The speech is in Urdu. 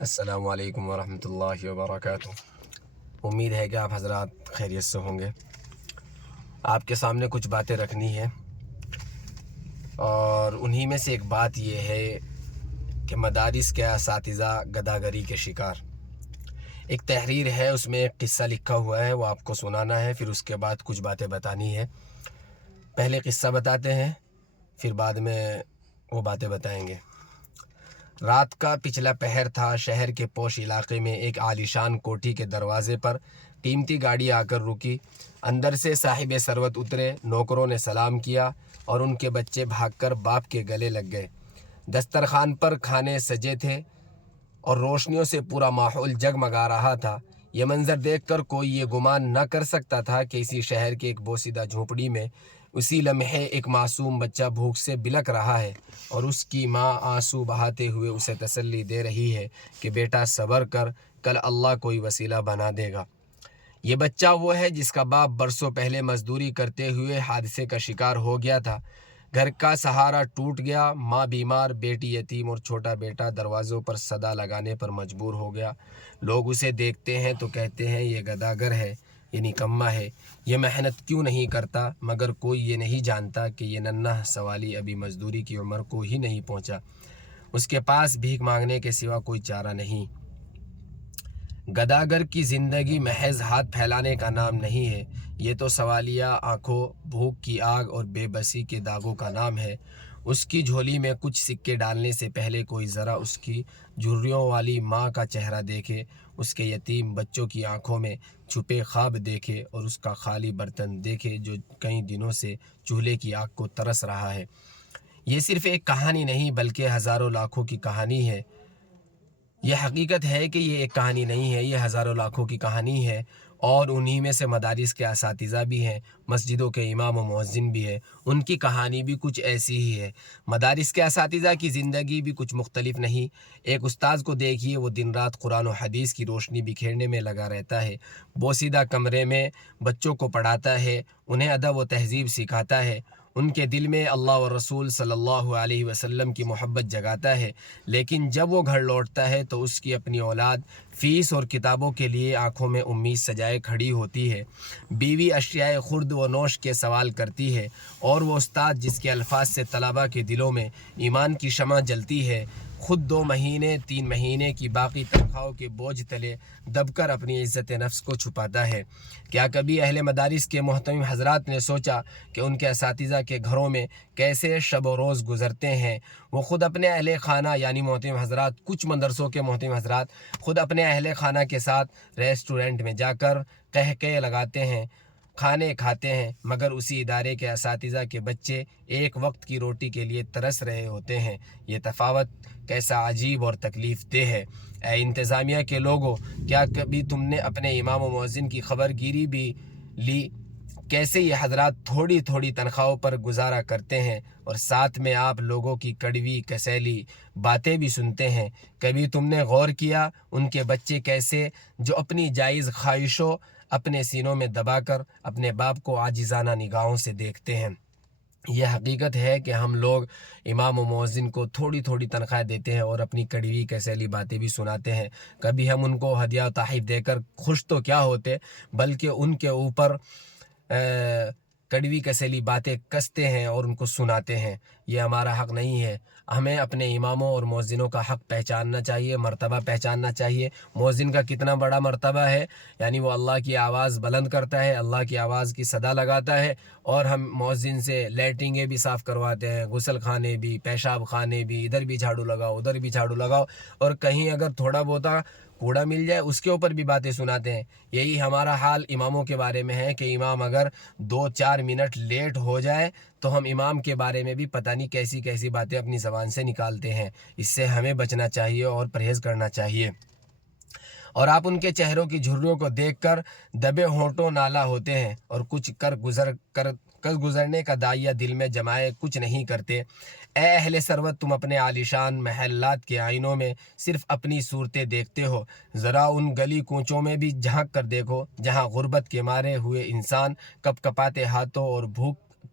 السلام علیکم ورحمۃ اللہ وبرکاتہ۔ امید ہے کہ آپ حضرات خیریت سے ہوں گے۔ آپ کے سامنے کچھ باتیں رکھنی ہیں، اور انہی میں سے ایک بات یہ ہے کہ مدارس کے اساتذہ گداگری کے شکار۔ ایک تحریر ہے، اس میں ایک قصہ لکھا ہوا ہے، وہ آپ کو سنانا ہے، پھر اس کے بعد کچھ باتیں بتانی ہے۔ پہلے قصہ بتاتے ہیں، پھر بعد میں وہ باتیں بتائیں گے۔ رات کا پچھلا پہر تھا۔ شہر کے پوش علاقے میں ایک عالیشان کوٹھی کے دروازے پر قیمتی گاڑی آ کر رکی۔ اندر سے صاحب ثروت اترے، نوکروں نے سلام کیا اور ان کے بچے بھاگ کر باپ کے گلے لگ گئے۔ دسترخوان پر کھانے سجے تھے اور روشنیوں سے پورا ماحول جگمگا رہا تھا۔ یہ منظر دیکھ کر کوئی یہ گمان نہ کر سکتا تھا کہ اسی شہر کے ایک بوسیدہ جھونپڑی میں اسی لمحے ایک معصوم بچہ بھوک سے بلک رہا ہے، اور اس کی ماں آنسو بہاتے ہوئے اسے تسلی دے رہی ہے کہ بیٹا صبر کر، کل اللہ کوئی وسیلہ بنا دے گا۔ یہ بچہ وہ ہے جس کا باپ برسوں پہلے مزدوری کرتے ہوئے حادثے کا شکار ہو گیا تھا۔ گھر کا سہارا ٹوٹ گیا، ماں بیمار، بیٹی یتیم اور چھوٹا بیٹا دروازوں پر صدا لگانے پر مجبور ہو گیا۔ لوگ اسے دیکھتے ہیں تو کہتے ہیں یہ گداگر ہے، یہ نکما ہے، یہ محنت کیوں نہیں کرتا، مگر کوئی یہ نہیں جانتا کہ یہ ننھا سوالی ابھی مزدوری کی عمر کو ہی نہیں پہنچا۔ اس کے پاس بھیک مانگنے کے سوا کوئی چارہ نہیں۔ گداگر کی زندگی محض ہاتھ پھیلانے کا نام نہیں ہے، یہ تو سوالیہ آنکھوں، بھوک کی آگ اور بے بسی کے داغوں کا نام ہے۔ اس کی جھولی میں کچھ سکے ڈالنے سے پہلے کوئی ذرا اس کی جھریوں والی ماں کا چہرہ دیکھے، اس کے یتیم بچوں کی آنکھوں میں چھپے خواب دیکھے، اور اس کا خالی برتن دیکھے جو کئی دنوں سے چولہے کی آگ کو ترس رہا ہے۔ یہ صرف ایک کہانی نہیں بلکہ ہزاروں لاکھوں کی کہانی ہے۔ یہ حقیقت ہے کہ یہ ایک کہانی نہیں ہے، یہ ہزاروں لاکھوں کی کہانی ہے، اور انہی میں سے مدارس کے اساتذہ بھی ہیں، مسجدوں کے امام و مؤذن بھی ہیں۔ ان کی کہانی بھی کچھ ایسی ہی ہے۔ مدارس کے اساتذہ کی زندگی بھی کچھ مختلف نہیں۔ ایک استاذ کو دیکھیے، وہ دن رات قرآن و حدیث کی روشنی بکھیرنے میں لگا رہتا ہے، بوسیدہ کمرے میں بچوں کو پڑھاتا ہے، انہیں ادب و تہذیب سکھاتا ہے، ان کے دل میں اللہ و رسول صلی اللہ علیہ وسلم کی محبت جگاتا ہے، لیکن جب وہ گھر لوٹتا ہے تو اس کی اپنی اولاد فیس اور کتابوں کے لیے آنکھوں میں امید سجائے کھڑی ہوتی ہے، بیوی اشیاء خرد و نوش کے سوال کرتی ہے، اور وہ استاد جس کے الفاظ سے طلباء کے دلوں میں ایمان کی شمع جلتی ہے، خود 2 مہینے 3 مہینے کی باقی تنخواہوں کے بوجھ تلے دب کر اپنی عزت نفس کو چھپاتا ہے۔ کیا کبھی اہل مدارس کے محترم حضرات نے سوچا کہ ان کے اساتذہ کے گھروں میں کیسے شب و روز گزرتے ہیں؟ وہ خود اپنے اہل خانہ یعنی محترم حضرات، کچھ مدرسوں کے محترم حضرات خود اپنے اہل خانہ کے ساتھ ریسٹورنٹ میں جا کر قہقہے لگاتے ہیں، کھانے کھاتے ہیں، مگر اسی ادارے کے اساتذہ کے بچے ایک وقت کی روٹی کے لیے ترس رہے ہوتے ہیں۔ یہ تفاوت کیسا عجیب اور تکلیف دہ ہے۔ اے انتظامیہ کے لوگوں، کیا کبھی تم نے اپنے امام و مؤذن کی خبر گیری بھی لی؟ کیسے یہ حضرات تھوڑی تھوڑی تنخواہوں پر گزارا کرتے ہیں، اور ساتھ میں آپ لوگوں کی کڑوی کسیلی باتیں بھی سنتے ہیں؟ کبھی تم نے غور کیا ان کے بچے کیسے، جو اپنی جائز خواہشوں اپنے سینوں میں دبا کر اپنے باپ کو عاجزانہ نگاہوں سے دیکھتے ہیں؟ یہ حقیقت ہے کہ ہم لوگ امام و مؤذن کو تھوڑی تھوڑی تنخواہ دیتے ہیں اور اپنی کڑوی کسیلی باتیں بھی سناتے ہیں۔ کبھی ہم ان کو ہدیہ و تحائف دے کر خوش تو کیا ہوتے، بلکہ ان کے اوپر کڑوی کسیلی باتیں کستے ہیں اور ان کو سناتے ہیں۔ یہ ہمارا حق نہیں ہے۔ ہمیں اپنے اماموں اور مؤذنوں کا حق پہچاننا چاہیے، مرتبہ پہچاننا چاہیے۔ مؤذن کا کتنا بڑا مرتبہ ہے، یعنی وہ اللہ کی آواز بلند کرتا ہے، اللہ کی آواز کی صدا لگاتا ہے، اور ہم مؤذن سے لیٹرنگیں بھی صاف کرواتے ہیں، غسل خانے بھی، پیشاب خانے بھی، ادھر بھی جھاڑو لگاؤ ادھر بھی جھاڑو لگاؤ، اور کہیں اگر تھوڑا بہت کوڑا مل جائے اس کے اوپر بھی باتیں سناتے ہیں۔ یہی ہمارا حال اماموں کے بارے میں ہے کہ امام اگر 2-4 منٹ لیٹ ہو جائے تو ہم امام کے بارے میں بھی پتہ نہیں کیسی کیسی باتیں اپنی زبان سے نکالتے ہیں۔ اس سے ہمیں بچنا چاہیے اور پرہیز کرنا چاہیے۔ اور آپ ان کے چہروں کی جھریوں کو دیکھ کر دبے ہونٹوں نالا ہوتے ہیں، اور کچھ کر گزرنے کا داعیہ دل میں جمائے کچھ نہیں کرتے۔ اے اہل ثروت، تم اپنے عالیشان محلات کے آئینوں میں صرف اپنی صورتیں دیکھتے ہو، ذرا ان گلی کوچوں میں بھی جھانک کر دیکھو جہاں غربت کے مارے ہوئے انسان کپ کپاتے ہاتھوں اور بھوک